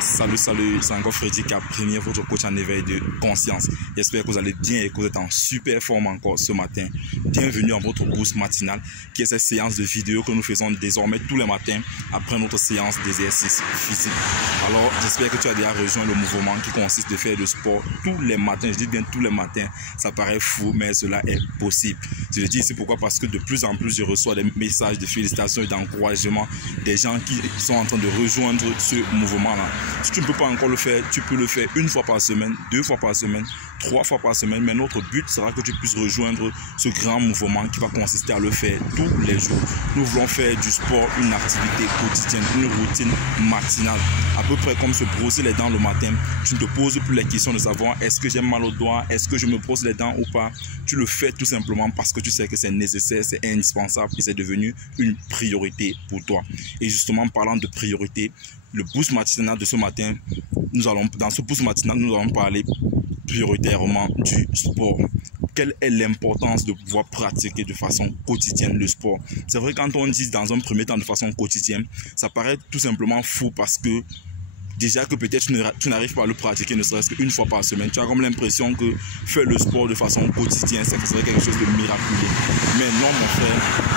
Salut, c'est encore Freddy Cap, premier votre coach en éveil de conscience. J'espère que vous allez bien et que vous êtes en super forme encore ce matin. Bienvenue en votre boost matinale, qui est cette séance de vidéo que nous faisons désormais tous les matins après notre séance d'exercice physique. Alors, j'espère que tu as déjà rejoint le mouvement qui consiste de faire du sport tous les matins. Je dis bien tous les matins, ça paraît fou, mais cela est possible. Je le dis ici pourquoi? Parce que de plus en plus, je reçois des messages de félicitations et d'encouragement des gens qui sont en train de rejoindre ce mouvement-là. Si tu ne peux pas encore le faire, tu peux le faire une fois par semaine, 2 fois par semaine, 3 fois par semaine. Mais notre but sera que tu puisses rejoindre ce grand mouvement qui va consister à le faire tous les jours. Nous voulons faire du sport une activité quotidienne, une routine matinale. À peu près comme se brosser les dents le matin. Tu ne te poses plus les questions de savoir est-ce que j'ai mal aux doigts, est-ce que je me brosse les dents ou pas. Tu le fais tout simplement parce que tu sais que c'est nécessaire, c'est indispensable et c'est devenu une priorité pour toi. Et justement, parlant de priorité, le boost matinal de ce matin, dans ce boost matinal, nous allons parler prioritairement du sport. Quelle est l'importance de pouvoir pratiquer de façon quotidienne le sport? C'est vrai, quand on dit dans un premier temps de façon quotidienne, ça paraît tout simplement fou parce que déjà que peut-être tu n'arrives pas à le pratiquer ne serait-ce qu'une fois par semaine. Tu as comme l'impression que faire le sport de façon quotidienne, ça serait quelque chose de miraculeux. Mais non, mon frère.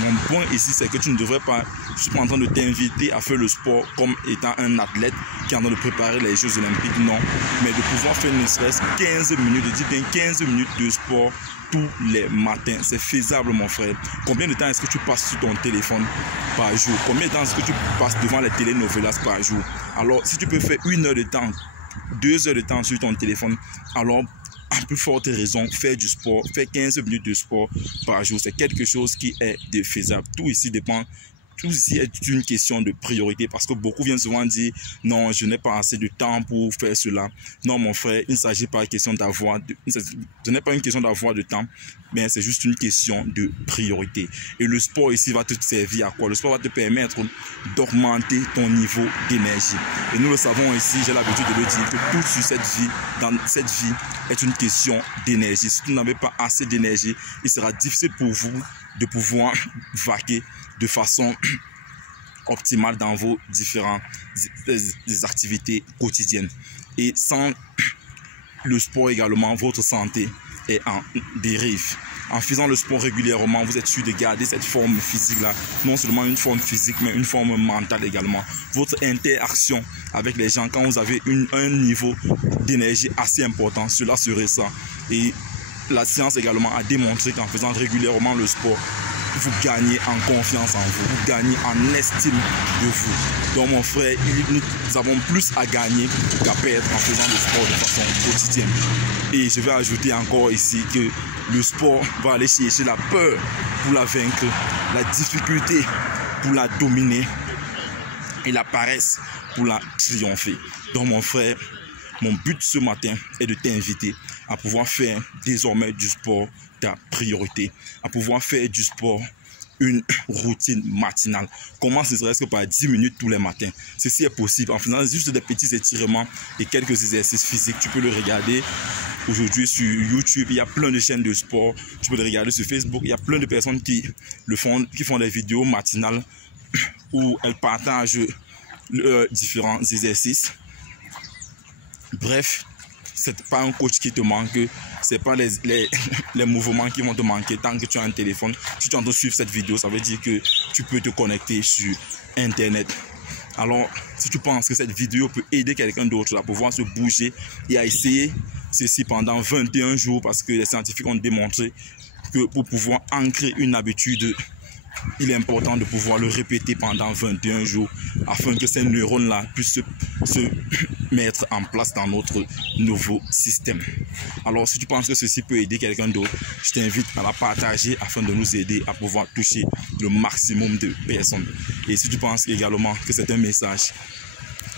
Mon point ici, c'est que tu ne devrais pas, je suis pas en train de t'inviter à faire le sport comme étant un athlète qui est en train de préparer les Jeux Olympiques, non. Mais de pouvoir faire ne serait-ce 15 minutes, je dis bien 15 minutes de sport tous les matins. C'est faisable, mon frère. Combien de temps est-ce que tu passes sur ton téléphone par jour? Combien de temps est-ce que tu passes devant les telenovelas par jour? Alors, si tu peux faire 1 heure de temps, 2 heures de temps sur ton téléphone, alors à plus forte raison, faire du sport, faire 15 minutes de sport par jour, c'est quelque chose qui est faisable. Tout ici dépend. Tout ici est une question de priorité parce que beaucoup viennent souvent dire non, je n'ai pas assez de temps pour faire cela. Non, mon frère, il ne s'agit pas ce n'est pas une question d'avoir de temps, mais c'est juste une question de priorité. Et le sport ici va te servir à quoi? Le sport va te permettre d'augmenter ton niveau d'énergie. Et nous le savons ici, j'ai l'habitude de le dire, que tout sur dans cette vie est une question d'énergie. Si vous n'avez pas assez d'énergie, il sera difficile pour vous de pouvoir vaquer de façon optimale dans vos différentes activités quotidiennes. Et sans le sport également, votre santé est en dérive. En faisant le sport régulièrement, vous êtes sûr de garder cette forme physique-là. Non seulement une forme physique, mais une forme mentale également. Votre interaction avec les gens, quand vous avez un niveau d'énergie assez important, cela se ressent. Et la science également a démontré qu'en faisant régulièrement le sport, vous gagnez en confiance en vous, vous gagnez en estime de vous. Donc mon frère, nous avons plus à gagner qu'à perdre en faisant le sport de façon quotidienne. Et je vais ajouter encore ici que le sport va aller chercher la peur pour la vaincre, la difficulté pour la dominer et la paresse pour la triompher. Donc mon frère, mon but ce matin est de t'inviter à pouvoir faire désormais du sport ta priorité, à pouvoir faire du sport une routine matinale. Commence ne serait-ce que par 10 minutes tous les matins. Ceci est possible en faisant juste des petits étirements et quelques exercices physiques. Tu peux le regarder aujourd'hui sur YouTube. Il y a plein de chaînes de sport. Tu peux le regarder sur Facebook. Il y a plein de personnes qui font des vidéos matinales où elles partagent différents exercices. Bref, c'est pas un coach qui te manque, c'est pas les mouvements qui vont te manquer tant que tu as un téléphone. Si tu es en train de suivre cette vidéo, ça veut dire que tu peux te connecter sur Internet. Alors, si tu penses que cette vidéo peut aider quelqu'un d'autre à pouvoir se bouger et à essayer ceci pendant 21 jours, parce que les scientifiques ont démontré que pour pouvoir ancrer une habitude, il est important de pouvoir le répéter pendant 21 jours afin que ces neurones-là puissent se mettre en place dans notre nouveau système. Alors, si tu penses que ceci peut aider quelqu'un d'autre, je t'invite à la partager afin de nous aider à pouvoir toucher le maximum de personnes. Et si tu penses également que c'est un message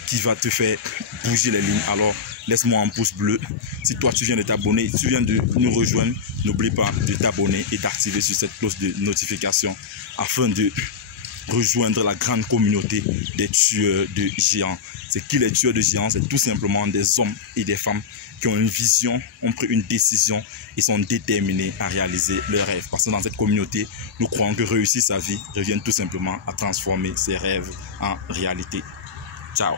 qui va te faire bouger les lignes, alors laisse-moi un pouce bleu. Si toi tu viens de t'abonner, tu viens de nous rejoindre, n'oublie pas de t'abonner et d'activer sur cette cloche de notification afin de rejoindre la grande communauté des tueurs de géants. C'est qui les tueurs de géants? C'est tout simplement des hommes et des femmes qui ont une vision, ont pris une décision et sont déterminés à réaliser leurs rêves. Parce que dans cette communauté, nous croyons que réussir sa vie revient tout simplement à transformer ses rêves en réalité. Ciao.